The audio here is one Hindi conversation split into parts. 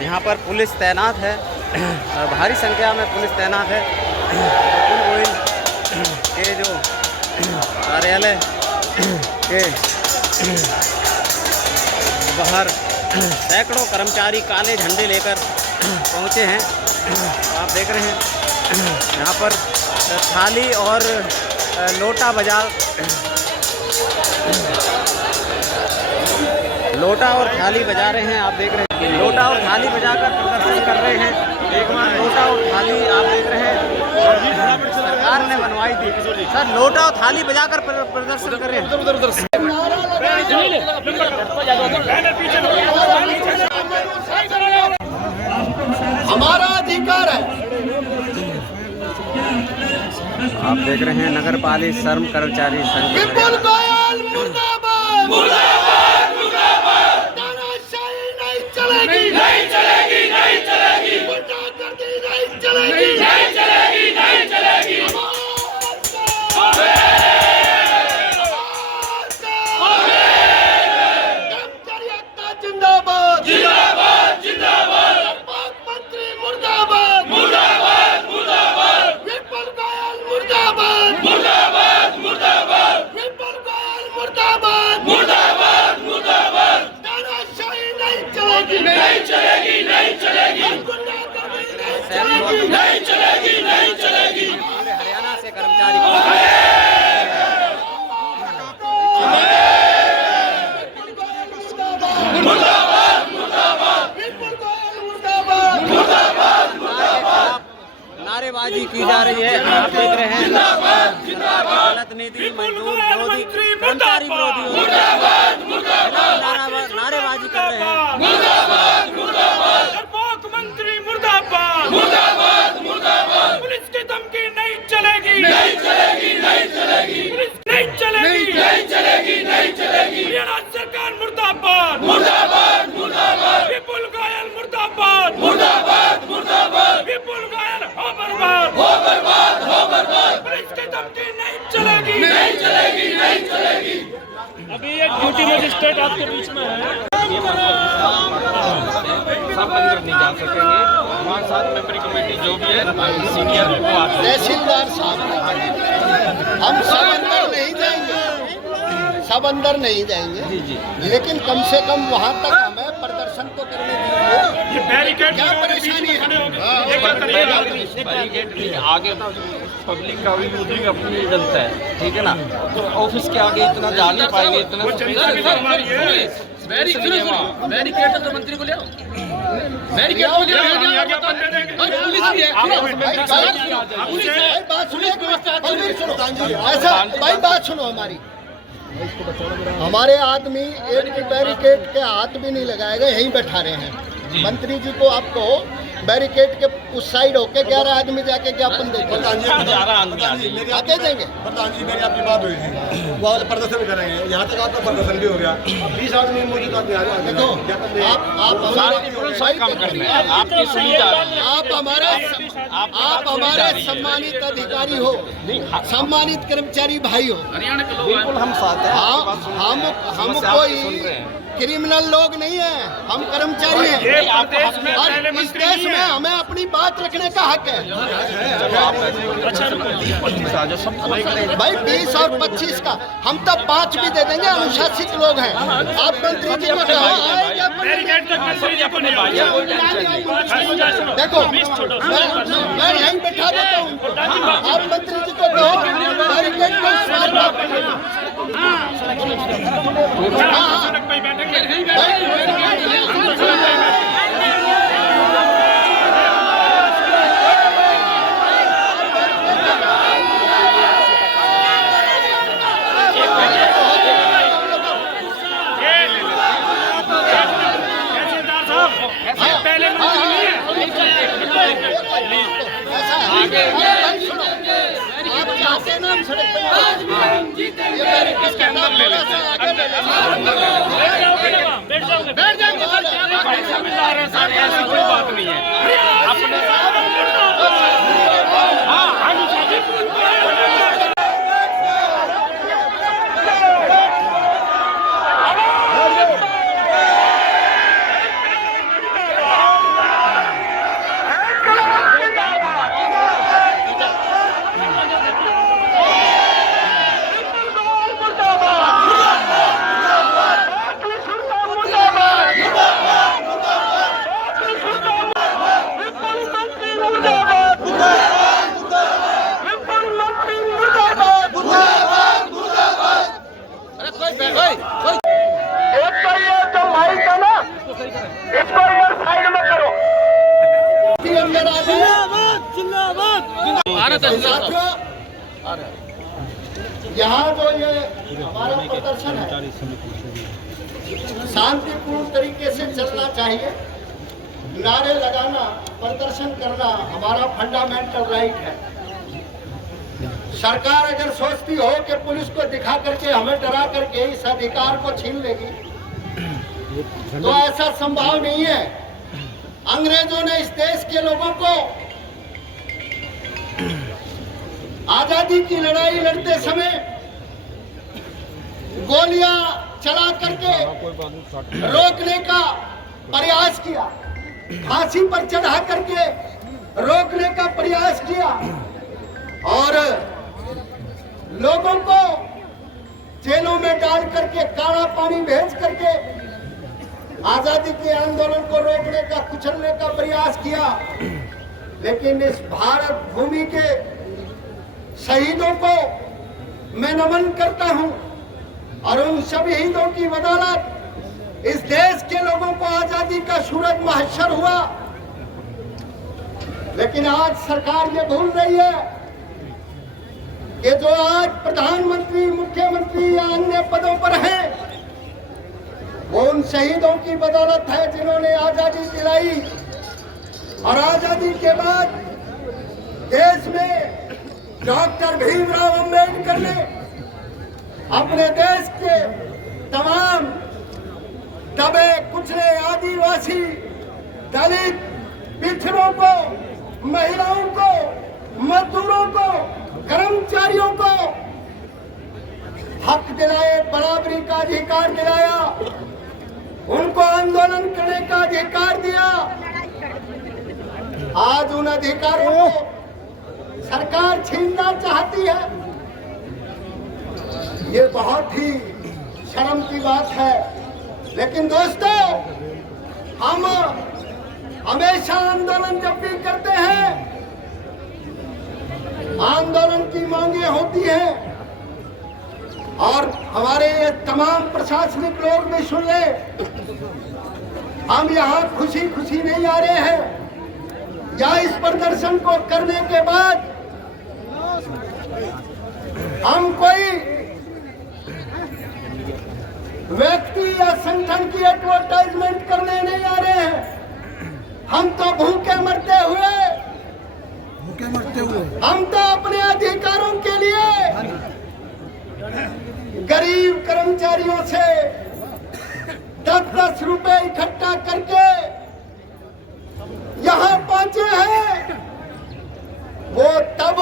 यहाँ पर पुलिस तैनात है, भारी संख्या में पुलिस तैनात है। गोयल के जो कार्यालय के बाहर सैकड़ों कर्मचारी काले झंडे लेकर पहुँचे हैं। आप देख रहे हैं यहाँ पर थाली और लोटा और थाली बजा रहे हैं। आप देख रहे हैं लोटा और थाली बजाकर प्रदर्शन कर रहे हैं। एक बार लोटा और थाली आप देख रहे हैं सरकार ने बनवाई थी सर, लोटा और थाली बजाकर प्रदर्शन कर रहे हैं। हमारा अधिकार है। आप देख रहे हैं नगर पालिक श्रम कर्मचारी संघ। विपुल गोयल मुर्दाबाद, मुर्दाबाद, मुर्दाबाद। तानाशाही नहीं चलेगी, नहीं चलेगी, नहीं चलेगी। गुंडागर्दी नहीं चलेगी, नहीं चलेगी, नहीं चलेगी। कर्मचारी एकता जिंदाबाद, जिंदाबाद, जिंदाबाद। मंत्री मुर्दाबाद, मुर्दाबाद, मुर्दाबाद। विपुल गोयल मुर्दाबाद, मुर्दाबाद, मुर्दाबाद। विपुल गोयल मुर्दाबाद, मुर्दाबाद, मुर्दाबाद। तानाशाही नहीं चलेगी, नहीं चलेगी, नहीं चलेगी। गुंडागर्दी नहीं चलेगी, नहीं चलेगी, नहीं चलेगी। हरियाणा से कर्मचारी मुर्दाबाद, मुर्दाबाद। विपुल गोयल मुर्दाबाद, मुर्दाबाद, मुर्दाबाद। नारेबाजी की जा रही है। आप देख रहे हैं गलत नीति, मजदूर विरोधी, कर्मचारी विरोधी नारेबाजी कर रहे हैं। मुर्दाबाद, मुर्दाबाद। मंत्री मुर्दाबाद, मुर्दाबाद, मुर्दाबाद। पुलिस की धमकी नहीं चलेगी, नहीं चलेगी, नहीं चलेगी। पुलिस नहीं चलेगी, नहीं चलेगी, नहीं चलेगी। हरियाणा सरकार मुर्दाबाद, मुर्दाबाद, मुर्दाबाद। विपुल गोयल मुर्दाबाद, मुर्दाबाद, मुर्दाबाद। विपुल गोयल हो बर्बाद, हो बर्बाद, हो बर्बाद। पुलिस की धमकी नहीं चलेगी, नहीं चलेगी, नहीं चलेगी। अभी एक ड्यूटी मजिस्ट्रेट आपके बीच में है। सब अंदर नहीं जा सकेंगे। हमारे साथ मेंबरी कमेटी जो भी है सीनियर तहसीलदार साहब, हम सब अंदर नहीं जाएंगे, सब अंदर नहीं जाएंगे, लेकिन कम से कम वहाँ तक हमें प्रदर्शन तो करने दीजिए। ये बैरिकेड क्या परेशानी है? बैरिकेड आगे पब्लिक का भी अपनी जनता है, ठीक है ना, तो ऑफिस के आगे इतना जा नहीं पाएंगे, इतना बैरिकेड तो मंत्री को ले आओ, बैरिकेड को ले आओ, पुलिस भी है। ऐसा भाई बात सुनो हमारी, हमारे आदमी एक भी बैरिकेड के हाथ भी नहीं लगाएगा, यहीं बैठा रहे हैं। मंत्री जी को आप कहो बैरिकेड के उस साइड होके 11 आदमी जाके ज्ञापन देते आते देंगे। प्रधान जी मेरी आपकी बात हुई थी, वो वाले प्रदर्शन कर रहे हैं, यहाँ तक आपका प्रदर्शन भी हो गया। 20 आदमी मौजूद आदमी आ जाए। देखो आप हमारे सम्मानित अधिकारी हो, सम्मानित कर्मचारी भाई हो। बिल्कुल हम साथ हैं। हम कोई क्रिमिनल लोग नहीं है, हम कर्मचारी हैं। और इस देश में हमें अपनी बात रखने का हक है। भाई 20 और 25 का हम तो 5 भी दे देंगे, अनुशासित लोग हैं। आप मंत्री जी को कहो देखो मैं यहीं बैठा देता हूँ, आप मंत्री जी को कहो बैरिकेड को नाम सड़क पे इसके अंदर ले लेते हैं, बैठ जाओगे ऐसी कोई बात नहीं है। अपने अंदर आ जाए। साथियों, यहाँ जो ये हमारा प्रदर्शन है शांतिपूर्ण तरीके से चलना चाहिए। नारे लगाना, प्रदर्शन करना हमारा फंडामेंटल राइट है। सरकार अगर सोचती हो कि पुलिस को दिखा करके, हमें डरा करके इस अधिकार को छीन लेगी, तो ऐसा संभव नहीं है। अंग्रेजों ने इस देश के लोगों को आजादी की लड़ाई लड़ते समय गोलियां चला करके रोकने का प्रयास किया, फांसी पर चढ़ा करके रोकने का प्रयास किया और लोगों को जेलों में डाल करके, काला पानी भेज करके आजादी के आंदोलन को रोकने का, कुचलने का प्रयास किया। लेकिन इस भारत भूमि के शहीदों को मैं नमन करता हूं और उन शहीदों की बदौलत इस देश के लोगों को आजादी का सूरज महशर हुआ। लेकिन आज सरकार ये भूल रही है कि जो आज प्रधानमंत्री, मुख्यमंत्री या अन्य पदों पर हैं, वो उन शहीदों की बदौलत है जिन्होंने आजादी दिलाई। और आजादी के बाद देश में डॉक्टर भीमराव अंबेडकर ने अपने देश के तमाम दबे कुचले आदिवासी, दलित, पिछड़ों को, महिलाओं को, मजदूरों को, कर्मचारियों को हक दिलाए, बराबरी का अधिकार दिलाया, उनको आंदोलन करने का अधिकार दिया। आज उन अधिकारों को सरकार छीनना चाहती है। ये बहुत ही शर्म की बात है। लेकिन दोस्तों, हम हमेशा आंदोलन जब भी करते हैं, आंदोलन की मांगे होती हैं और हमारे ये तमाम प्रशासनिक लोग भी सुन ले, हम यहाँ खुशी खुशी नहीं आ रहे हैं। या इस प्रदर्शन को करने के बाद हम कोई व्यक्ति या संगठन की एडवर्टाइजमेंट करने नहीं आ रहे हैं। हम तो भूखे मरते हुए हम तो अपने अधिकारों के लिए गरीब कर्मचारियों से 10-10 रुपए इकट्ठा करके यहाँ पहुंचे हैं। वो तब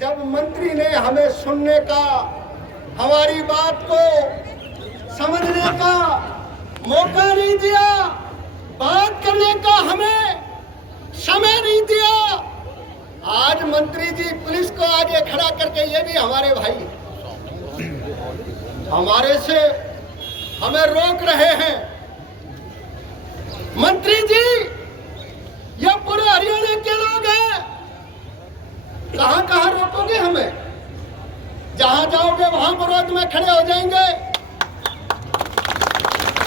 जब मंत्री ने हमें सुनने का, हमारी बात को समझने का मौका नहीं दिया, बात करने का हमें समय नहीं दिया। आज मंत्री जी पुलिस को आगे खड़ा करके, ये भी हमारे भाई हमारे से हमें रोक रहे हैं। मंत्री जी, ये पूरे हरियाणा के लोग हैं, कहां कहां रोकोगे हमें? जहां जाओगे वहां विरोध में खड़े हो जाएंगे।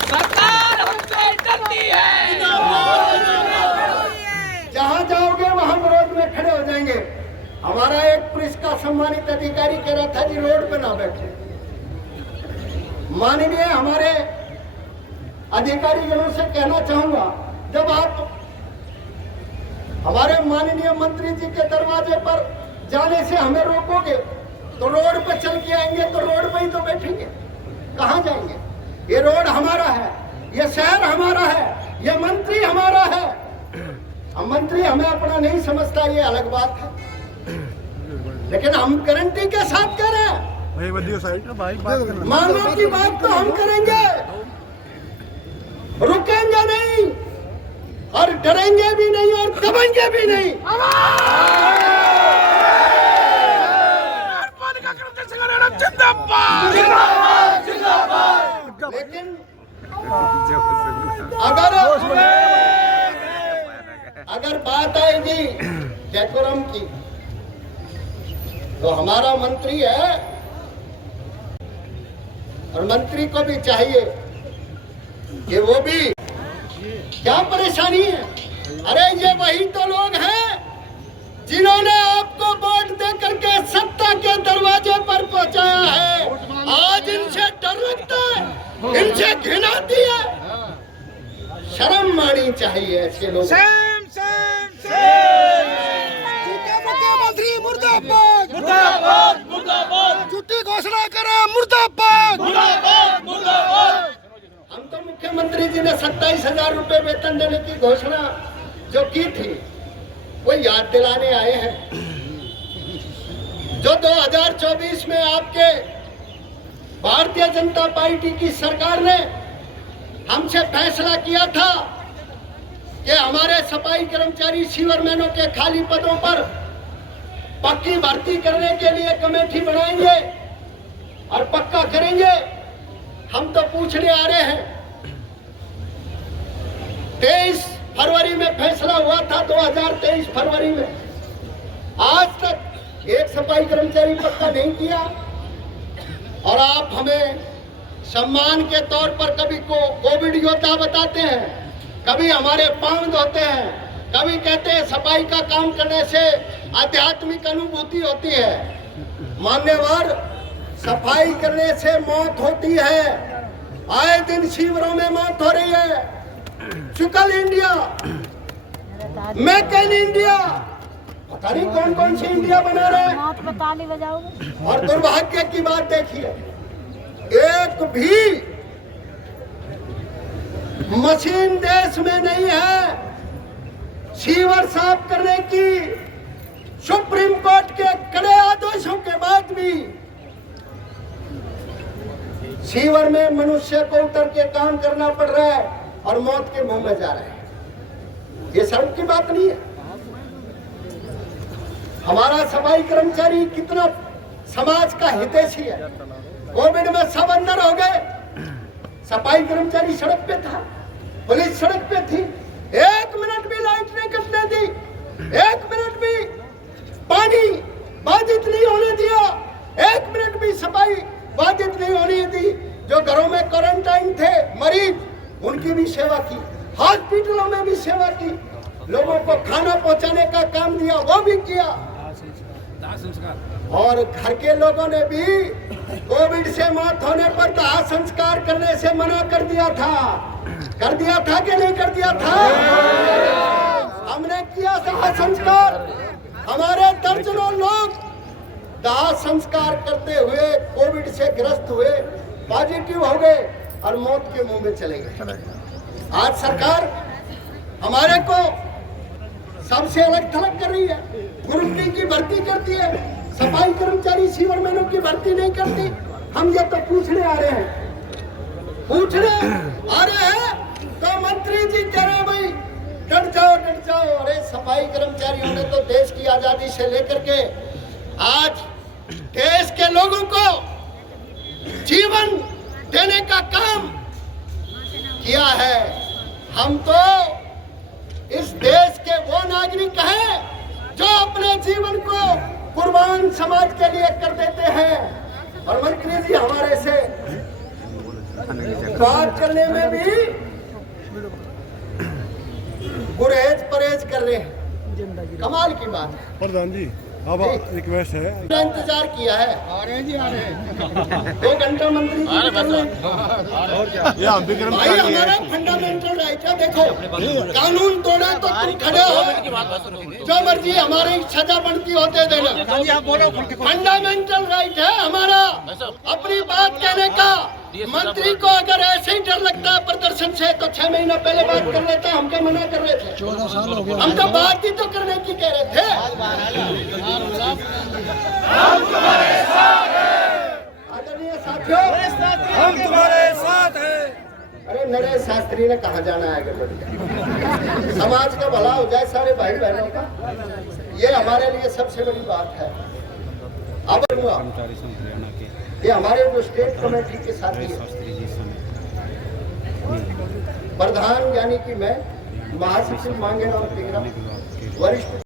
सरकार हमसे डरती है। जहां जाओगे वहां विरोध में खड़े हो जाएंगे। हमारा एक पुलिस का सम्मानित अधिकारी कह रहा था जी, रोड पे ना बैठे। माननीय हमारे अधिकारीगणों से कहना चाहूंगा, जब आप हमारे माननीय मंत्री जी के दरवाजे पर जाने से हमें रोकोगे तो रोड पे चल के आएंगे, तो रोड पे ही तो बैठेंगे, कहां जाएंगे? ये रोड हमारा है, ये शहर हमारा है, ये मंत्री हमारा है। अब मंत्री हमें अपना नहीं समझता, ये अलग बात है, लेकिन हम गारंटी के साथ कह रहे हैं, मांगों की बात तो हम करेंगे, रुकेंगे नहीं और डरेंगे भी नहीं और दबेंगे भी नहीं। लेकिन अगर बात आएगी डेकोरम की, तो हमारा मंत्री है और मंत्री को भी चाहिए कि वो भी, क्या परेशानी है? अरे ये वही तो लोग हैं जिन्होंने आपको वोट दे करके सत्ता के दरवाजे पर पहुंचाया है। आज इनसे डर लगता है, इनसे घृणा आती है। शर्म मानी चाहिए ऐसे लोग। मुख्यमंत्री मुर्दाबाद मुर्दाबाद मुर्दाबाद, झूठी घोषणा करे मुर्दाबाद मुर्दाबाद मुर्दाबाद। हम तो मुख्यमंत्री जी ने 27,000 रुपए वेतन देने की घोषणा जो की थी वो याद दिलाने आए हैं। जो 2024 में आपके भारतीय जनता पार्टी की सरकार ने हमसे फैसला किया था कि हमारे सफाई कर्मचारी सीवरमैनों के खाली पदों पर पक्की भर्ती करने के लिए कमेटी बनाएंगे और पक्का करेंगे। हम तो पूछने आ रहे हैं, 23 फरवरी में फैसला हुआ था, 2023 फरवरी में, आज तक एक सफाई कर्मचारी पक्का नहीं किया। और आप हमें सम्मान के तौर पर कभी कोविड योद्धा बताते हैं, कभी हमारे पांव धोते हैं, कभी कहते हैं सफाई का काम करने से आध्यात्मिक अनुभूति होती है। मान्यवर, सफाई करने से मौत होती है। आए दिन शिविरों में मौत हो रही है। चुकल इंडिया, मेक इन इंडिया, पता नहीं कौन कौन सी इंडिया बना रहे हैं। और दुर्भाग्य की बात देखिए, एक भी मशीन देश में नहीं है सीवर साफ करने की। सुप्रीम कोर्ट के कड़े आदेशों के बाद भी सीवर में मनुष्य को उतर के काम करना पड़ रहा है और मौत के मुंह में जा रहे हैं। ये शर्म की बात नहीं है। हमारा सफाई कर्मचारी कितना समाज का हितैषी है। कोविड में सब अंदर हो गए, सफाई कर्मचारी सड़क पे था, पुलिस सड़क पे थी, 1 मिनट भी लाइट नहीं कटने दी, 1 मिनट भी पानी बाधित नहीं होने दिया, 1 मिनट भी सफाई बाधित नहीं होने दी। जो घरों में क्वारंटाइन थे मरीज, उनकी भी सेवा की, हॉस्पिटलों में भी सेवा की, लोगों को खाना पहुंचाने का काम दिया, वो भी किया। और घर के लोगों ने भी कोविड से मौत होने पर दाह संस्कार करने से मना कर दिया था कि नहीं कर दिया था? हमने किया दाह संस्कार। हमारे दर्जनों लोग दाह संस्कार करते हुए कोविड से ग्रस्त हुए, पॉजिटिव हो गए और मौत के मुंह में चले गए। आज सरकार हमारे को सबसे अलग थलग कर रही है, ग्रुप डी की भर्ती करती है, सफाई कर्मचारी सीवरमैनों की भर्ती नहीं करती। हम ये तो पूछने आ रहे हैं तो मंत्री जी कह रहे हैं भाई डट जाओ। अरे सफाई कर्मचारियों ने तो देश की आजादी से लेकर के आज देश के लोगों को जीवन देने का काम किया है। हम तो इस देश के वो नागरिक हैं जो अपने जीवन को कुर्बान समाज के लिए कर देते हैं। और मंत्री जी हमारे से बात करने में भी गुरेज परहेज कर रहे हैं। कमाल की बात है। प्रधान जी, अब रिक्वेस्ट है, इंतजार किया है, आ रहे हैं 2 घंटा मंत्री जी कर ले। भाई हमारा फंडामेंटल राइट है। देखो, कानून तोड़ा तो तुम खड़े हो, जो मर्जी हमारी सजा बनती होते देना। फंडामेंटल राइट है हमारा अपनी बात कहने का। मंत्री को अगर ऐसे ही डर लगता है प्रदर्शन से तो 6 महीना पहले बात कर लेते। हम क्या मना कर रहे थे? 14 साल हो गया। हम तो बात ही तो करने की कह रहे थे। आदरणीय साथियों, हम तुम्हारे साथ हैं। अरे नरेश शास्त्री ने कहा जाना है? आगे बढ़ के समाज का भला हो जाए सारे भाई बहनों का, ये हमारे लिए सबसे बड़ी बात है। अब ये हमारे जो स्टेट कमेटी के साथी हैं, प्रधान यानी कि मैं, महासचिव मांगेराम टिंगरा, वरिष्ठ